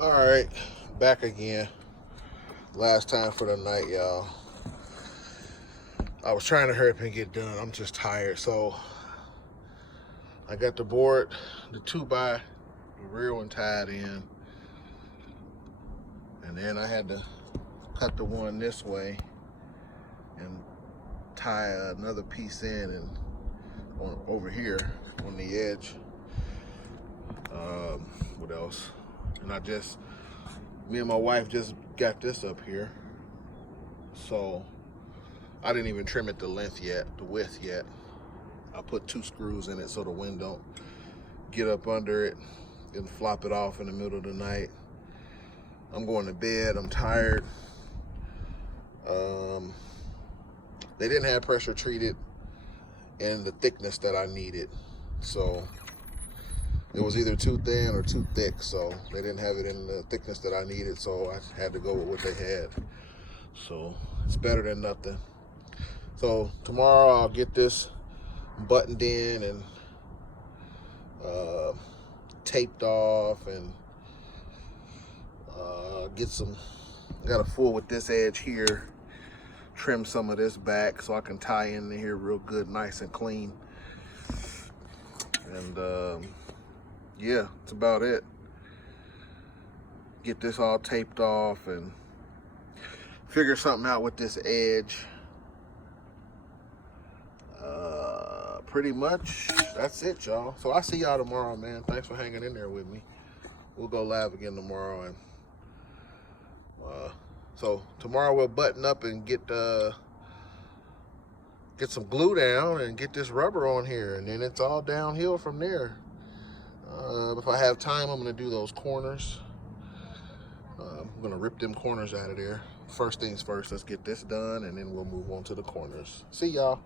All right, back again. Last time for the night, y'all. I was trying to hurry up and get done. I'm just tired. So I got the board, the 2x, the rear one tied in. And then I had to cut the one this way and tie another piece in and over here on the edge. What else? And me and my wife just got this up here. So I didn't even trim it the width yet. I put 2 screws in it so the wind don't get up under it and flop it off in the middle of the night. I'm going to bed, I'm tired. They didn't have pressure treated in the thickness that I needed. So it was either too thin or too thick, so they didn't have it in the thickness that I needed, so I had to go with what they had. So it's better than nothing. So tomorrow I'll get this buttoned in and taped off and got a fool with this edge here, trim some of this back so I can tie in here real good, nice and clean. And yeah, that's about it. Get this all taped off and figure something out with this edge. Pretty much that's it, y'all. So I'll see y'all tomorrow, man. Thanks for hanging in there with me. We'll go live again tomorrow, and so tomorrow we'll button up and get some glue down and get this rubber on here, and then it's all downhill from there. If I have time, I'm gonna do those corners. I'm gonna rip them corners out of there. First things first, let's get this done, and then we'll move on to the corners. See y'all.